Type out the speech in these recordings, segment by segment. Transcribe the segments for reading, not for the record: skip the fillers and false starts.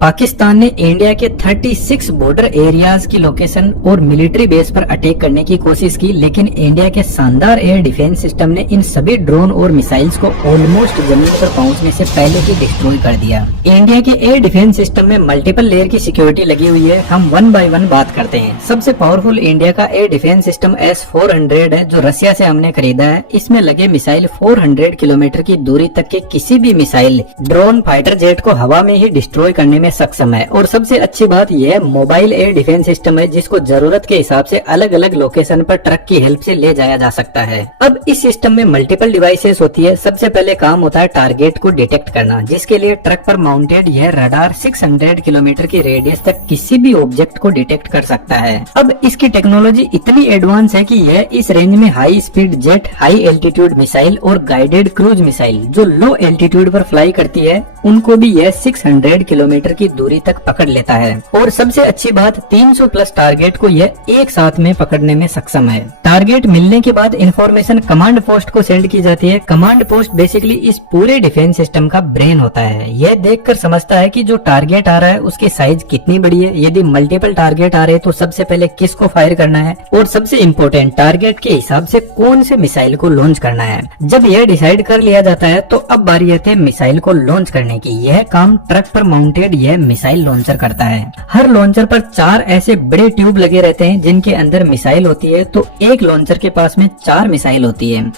पाकिस्तान ने इंडिया के 36 border areas की लोकेशन और मिलिट्री बेस पर अटैक करने की कोशिश की, लेकिन इंडिया के शानदार एयर डिफेंस सिस्टम ने इन सभी ड्रोन और मिसाइल्स को ऑलमोस्ट जमीन पर पहुंचने से पहले ही डिस्ट्रॉय कर दिया। इंडिया के एयर डिफेंस सिस्टम में मल्टीपल लेयर की सिक्योरिटी लगी हुई है। हम वन बाय वन बात करते हैं। सबसे पावरफुल इंडिया का एयर डिफेंस सिस्टम S-400 है, जो रशिया से हमने खरीदा है। इसमें लगे मिसाइल 400 किलोमीटर की दूरी तक के किसी भी मिसाइल, ड्रोन, फाइटर जेट को हवा में ही डिस्ट्रॉय करने में सक्षम है। और सबसे अच्छी बात यह मोबाइल एयर डिफेंस सिस्टम है, जिसको जरूरत के हिसाब से अलग अलग लोकेशन पर ट्रक की हेल्प से ले जाया जा सकता है। अब इस सिस्टम में मल्टीपल डिवाइसेस होती है। सबसे पहले काम होता है टारगेट को डिटेक्ट करना, जिसके लिए ट्रक पर माउंटेड यह रडार 600 किलोमीटर की रेडियस तक किसी भी ऑब्जेक्ट को डिटेक्ट कर सकता है। अब इसकी टेक्नोलॉजी इतनी एडवांस है कि यह इस रेंज में high speed jet, high altitude missile और गाइडेड क्रूज मिसाइल जो लो एल्टीट्यूड पर फ्लाई करती है, उनको भी यह 600 किलोमीटर की दूरी तक पकड़ लेता है। और सबसे अच्छी बात, 300 प्लस टारगेट को यह एक साथ में पकड़ने में सक्षम है। टारगेट मिलने के बाद इंफॉर्मेशन कमांड पोस्ट को सेंड की जाती है। कमांड पोस्ट बेसिकली इस पूरे डिफेंस सिस्टम का ब्रेन होता है। यह देखकर समझता है कि जो टारगेट आ रहा है उसकी साइज कितनी बड़ी है, यदि मल्टीपल टारगेट आ रहे हैं तो सबसे पहले किसको फायर करना है, और सबसे इम्पोर्टेंट टारगेट के हिसाब से कौन से मिसाइल को लॉन्च करना है। जब यह डिसाइड कर लिया जाता है तो अब बारी आती है मिसाइल को लॉन्च करने की। यह काम ट्रक पर माउंटेड यह मिसाइल लॉन्चर करता है। हर लॉन्चर पर 4 ऐसे बड़े ट्यूब लगे रहते हैं जिनके अंदर मिसाइल होती है। तो एक लॉन्चर के पास में 4 मिसाइल होती है,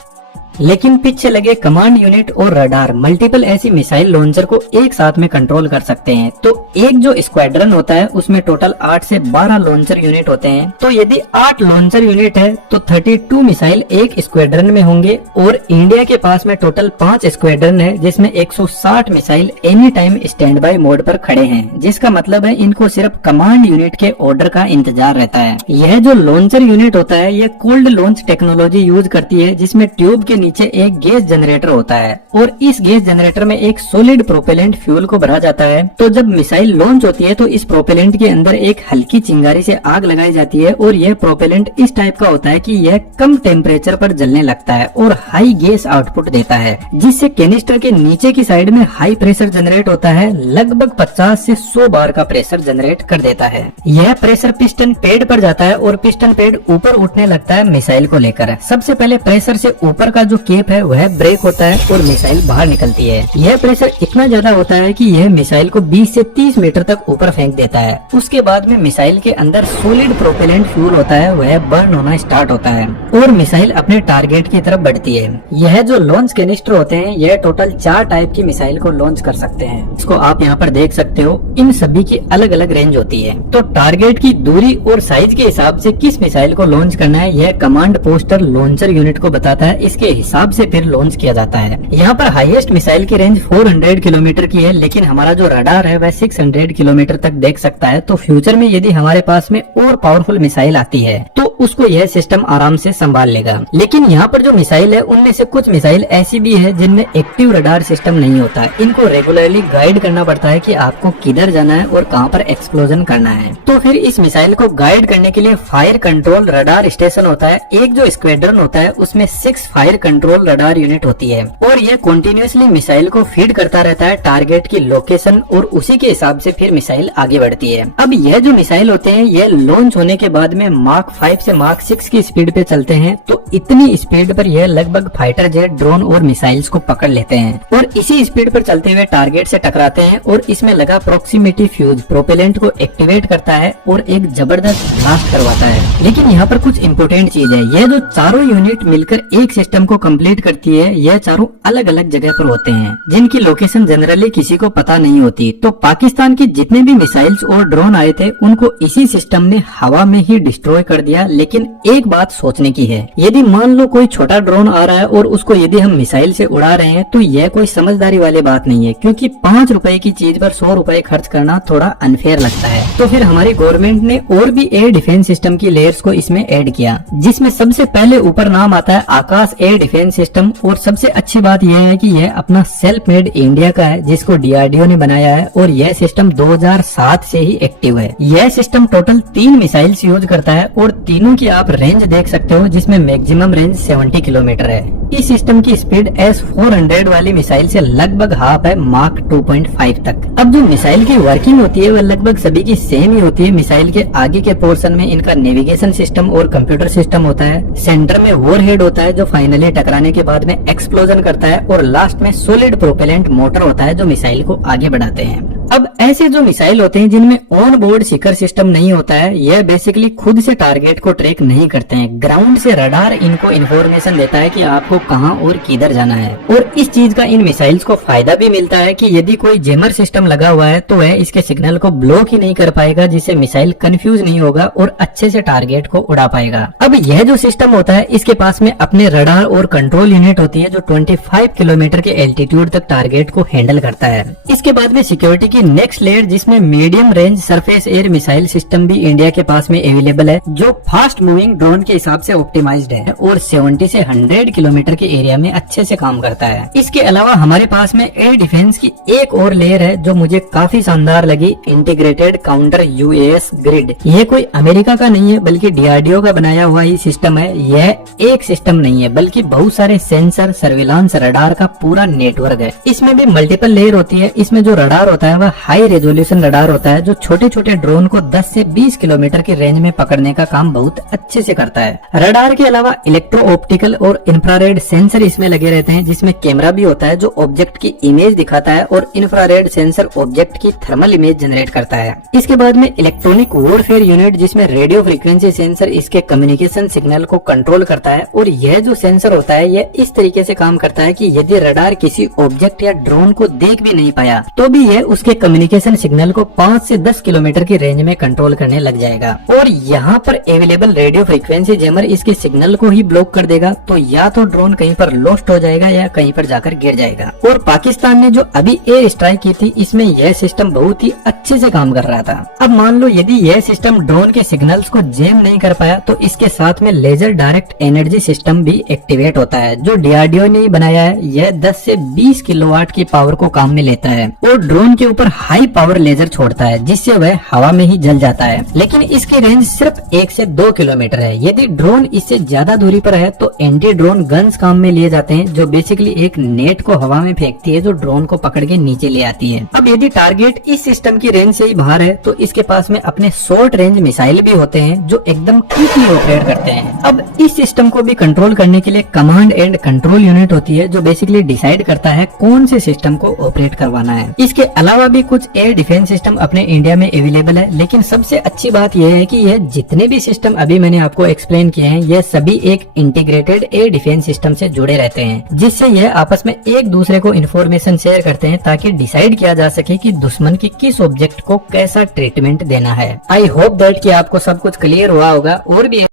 लेकिन पीछे लगे कमांड यूनिट और रडार मल्टीपल ऐसी मिसाइल लॉन्चर को एक साथ में कंट्रोल कर सकते हैं। तो एक जो स्क्वाड्रन होता है उसमें टोटल 8 से 12 लॉन्चर यूनिट होते हैं। तो यदि 8 लॉन्चर यूनिट है तो 32 मिसाइल एक स्क्वाड्रन में होंगे। और इंडिया के पास में टोटल 5 स्क्वाड्रन है, जिसमें 160 missile any time stand by mode पर खड़े हैं, जिसका मतलब है इनको सिर्फ कमांड यूनिट के ऑर्डर का इंतजार रहता है। यह जो लॉन्चर यूनिट होता है यह कोल्ड लॉन्च टेक्नोलॉजी यूज करती है, जिसमें ट्यूब के नीचे एक गैस जनरेटर होता है और इस गैस जनरेटर में एक सॉलिड प्रोपेलेंट फ्यूल को भरा जाता है। तो जब मिसाइल लॉन्च होती है तो इस प्रोपेलेंट के अंदर एक हल्की चिंगारी से आग लगाई जाती है और यह प्रोपेलेंट इस टाइप का होता है कि यह कम टेम्परेचर पर जलने लगता है और हाई गैस आउटपुट देता है, जिससे कैनिस्टर के नीचे की साइड में हाई प्रेशर जनरेट होता है। लगभग 50 से 100 बार का प्रेशर जनरेट कर देता है। यह प्रेशर पिस्टन पेड पर जाता है और पिस्टन पेड ऊपर उठने लगता है मिसाइल को लेकर। सबसे पहले प्रेशर से ऊपर का जो केप है वह ब्रेक होता है और मिसाइल बाहर निकलती है। यह प्रेशर इतना ज्यादा होता है कि यह मिसाइल को 20 से 30 मीटर तक ऊपर फेंक देता है। उसके बाद में मिसाइल के अंदर सॉलिड प्रोपेलेंट फ्यूल होता है, वह बर्न होना स्टार्ट होता है और मिसाइल अपने टारगेट की तरफ बढ़ती है। यह जो लॉन्च कैनिस्टर होते हैं यह टोटल 4 टाइप की मिसाइल को लॉन्च कर सकते हैं। इसको आप यहाँ पर देख सकते हो। इन सभी की अलग अलग रेंज होती है। तो टारगेट की दूरी और साइज के हिसाब से किस मिसाइल को लॉन्च करना है यह कमांड पोस्टर लॉन्चर यूनिट को बताता है। इसके हिसाब से फिर लॉन्च किया जाता है। यहाँ पर हाईएस्ट मिसाइल की रेंज 400 किलोमीटर की है, लेकिन हमारा जो रडार है वह 600 किलोमीटर तक देख सकता है। तो फ्यूचर में यदि हमारे पास में और पावरफुल मिसाइल आती है तो उसको यह सिस्टम आराम से संभाल लेगा। लेकिन यहाँ पर जो मिसाइल है उनमें से कुछ मिसाइल ऐसी भी है जिनमें एक्टिव रडार सिस्टम नहीं होता है। इनको रेगुलरली गाइड करना पड़ता है कि आपको किधर जाना है और कहाँ पर एक्सप्लोजन करना है। तो फिर इस मिसाइल को गाइड करने के लिए फायर कंट्रोल रडार स्टेशन होता है। एक जो स्क्वाड्रन होता है उसमें 6 फायर कंट्रोल रडार यूनिट होती है और यह कंटिन्यूअसली मिसाइल को फीड करता रहता है टारगेट की लोकेशन और उसी के हिसाब से फिर मिसाइल आगे बढ़ती है। अब यह जो मिसाइल होते हैं यह लॉन्च होने के बाद में मार्क 5 से मार्क 6 की स्पीड पे चलते हैं। तो इतनी स्पीड पर यह लगभग फाइटर जेट, ड्रोन और मिसाइल्स को पकड़ लेते हैं और इसी स्पीड पर चलते हुए टारगेट से टकराते हैं। और इसमें लगा प्रोक्सीमिटी फ्यूज प्रोपेलेंट को एक्टिवेट करता है और एक जबरदस्त ब्लास्ट करवाता है। लेकिन यहाँ पर कुछ इम्पोर्टेंट चीज है। यह जो चारों यूनिट मिलकर एक सिस्टम को कंप्लीट करती है, यह चारों अलग अलग जगह पर होते हैं जिनकी लोकेशन जनरली किसी को पता नहीं होती। तो पाकिस्तान के जितने भी मिसाइल्स और ड्रोन आए थे उनको इसी सिस्टम ने हवा में ही डिस्ट्रॉय कर दिया। लेकिन एक बात सोचने की है, यदि मान लो कोई छोटा ड्रोन आ रहा है और उसको यदि हम मिसाइल से उड़ा रहे हैं तो यह कोई समझदारी वाली बात नहीं है, क्योंकि 5 रुपए की चीज पर 100 रुपए खर्च करना थोड़ा अनफेयर लगता है। तो फिर हमारी गवर्नमेंट ने और भी एयर डिफेंस सिस्टम की लेयर्स को इसमें ऐड किया, जिसमें सबसे पहले ऊपर नाम आता है आकाश एयर डिफेंस सिस्टम। और सबसे अच्छी बात यह है कि यह अपना सेल्फ मेड इंडिया का है, जिसको DRDO ने बनाया है और यह सिस्टम 2007 से ही एक्टिव है। यह सिस्टम टोटल 3 मिसाइल्स यूज करता है और तीनों तीनों की आप रेंज देख सकते हो, जिसमें मैक्सिमम रेंज 70 किलोमीटर है। इस सिस्टम की स्पीड S-400 वाली मिसाइल से लगभग हाफ है, मार्क 2.5 तक। अब जो मिसाइल की वर्किंग होती है वह लगभग सभी की सेम ही होती है। मिसाइल के आगे के पोर्शन में इनका नेविगेशन सिस्टम और कंप्यूटर सिस्टम होता है। सेंटर में वॉरहेड होता है जो फाइनली टकराने के बाद में एक्सप्लोजन करता है, और लास्ट में सॉलिड प्रोपेलेंट मोटर होता है जो मिसाइल को आगे बढ़ाते हैं। अब ऐसे जो मिसाइल होते हैं जिनमें ऑन बोर्ड सीकर सिस्टम नहीं होता है, यह बेसिकली खुद से टारगेट को ट्रैक नहीं करते हैं। ग्राउंड से रडार इनको इन्फॉर्मेशन देता है कि आपको कहां और किधर जाना है। और इस चीज का इन मिसाइल्स को फायदा भी मिलता है कि यदि कोई जेमर सिस्टम लगा हुआ है तो वह इसके सिग्नल को ब्लॉक ही नहीं कर पाएगा, जिससे मिसाइल कंफ्यूज नहीं होगा और अच्छे से टारगेट को उड़ा पाएगा। अब यह जो सिस्टम होता है इसके पास में अपने रडार और कंट्रोल यूनिट होती है जो 25 किलोमीटर के एल्टीट्यूड तक टारगेट को हैंडल करता है। इसके बाद में सिक्योरिटी की नेक्स्ट लेयर, जिसमें medium range surface air missile system भी इंडिया के पास में अवेलेबल है, जो फास्ट मूविंग ड्रोन के हिसाब से ऑप्टिमाइज्ड है और 70 से 100 किलोमीटर के एरिया में अच्छे से काम करता है। इसके अलावा हमारे पास में एयर डिफेंस की एक और लेयर है जो मुझे काफी शानदार लगी, इंटीग्रेटेड काउंटर यूएस ग्रिड। ये कोई अमेरिका का नहीं है बल्कि डीआरडीओ का बनाया हुआ ही सिस्टम है। यह एक सिस्टम नहीं है बल्कि बहुत सारे सेंसर, सर्विलांस, रडार का पूरा नेटवर्क है। इसमें भी मल्टीपल लेयर होती है। इसमें जो रडार होता है वह हाई रेजोल्यूशन रडार होता है जो छोटे छोटे ड्रोन को 10 से 20 किलोमीटर की रेंज में पकड़ने का काम बहुत अच्छे से करता है। रडार के अलावा इलेक्ट्रो ऑप्टिकल और इंफ्रारेड सेंसर इसमें लगे रहते हैं, जिसमें कैमरा भी होता है जो ऑब्जेक्ट की इमेज दिखाता है, और इंफ्रारेड सेंसर ऑब्जेक्ट की थर्मल इमेज जनरेट करता है। इसके बाद में इलेक्ट्रॉनिक वॉरफेयर यूनिट, जिसमें रेडियो फ्रीक्वेंसी सेंसर इसके कम्युनिकेशन सिग्नल को कंट्रोल करता है। और यह जो सेंसर होता है यह इस तरीके से काम करता है कि यदि रडार किसी ऑब्जेक्ट या ड्रोन को देख भी नहीं पाया तो भी यह उसके कम्युनिकेशन सिग्नल को 5 से 10 किलोमीटर की रेंज में कंट्रोल करने लग जाएगा। और यहाँ पर अवेलेबल रेडियो फ्रीक्वेंसी जैमर इसके सिग्नल को ही ब्लॉक कर देगा, तो या तो ड्रोन कहीं पर लॉस्ट हो जाएगा या कहीं पर जाकर गिर जाएगा। और पाकिस्तान ने जो अभी एयर स्ट्राइक की थी इसमें यह सिस्टम बहुत ही अच्छे से काम कर रहा था। अब मान लो यदि यह सिस्टम ड्रोन के सिग्नल्स को जैम नहीं कर पाया तो इसके साथ में लेजर डायरेक्ट एनर्जी सिस्टम भी एक्टिवेट होता है जो डीआरडीओ ने बनाया है। यह 10 से 20 किलोवाट की पावर को काम में लेता है और ड्रोन के ऊपर हाई पावर लेजर छोड़ता है, जिससे वह हवा में ही जल जाता है। लेकिन इसकी रेंज सिर्फ 1 से 2 किलोमीटर है। यदि ड्रोन इससे ज्यादा दूरी पर है तो एंटी ड्रोन गन्स काम में लिए जाते हैं, जो बेसिकली एक नेट को हवा में फेंकती है जो ड्रोन को पकड़ के नीचे ले आती है। अब यदि टारगेट इस सिस्टम की रेंज से ही बाहर है तो इसके पास में अपने शॉर्ट रेंज मिसाइल भी होते हैं जो एकदम क्विकली ऑपरेट करते हैं। अब इस सिस्टम को भी कंट्रोल करने के लिए कमांड एंड कंट्रोल यूनिट होती है जो बेसिकली डिसाइड करता है कौन से सिस्टम को ऑपरेट करवाना है। इसके अलावा भी कुछ एयर डिफेंस सिस्टम अपने इंडिया में अवेलेबल है, लेकिन सबसे अच्छी बात यह है कि यह जितने भी सिस्टम अभी मैंने आपको एक्सप्लेन किए हैं यह सभी एक इंटीग्रेटेड एयर डिफेंस सिस्टम से जुड़े रहते हैं, जिससे यह आपस में एक दूसरे को इन्फॉर्मेशन शेयर करते हैं ताकि डिसाइड किया जा सके कि दुश्मन की किस ऑब्जेक्ट को कैसा ट्रीटमेंट देना है। आई होप दैट कि आपको सब कुछ क्लियर हुआ होगा। और भी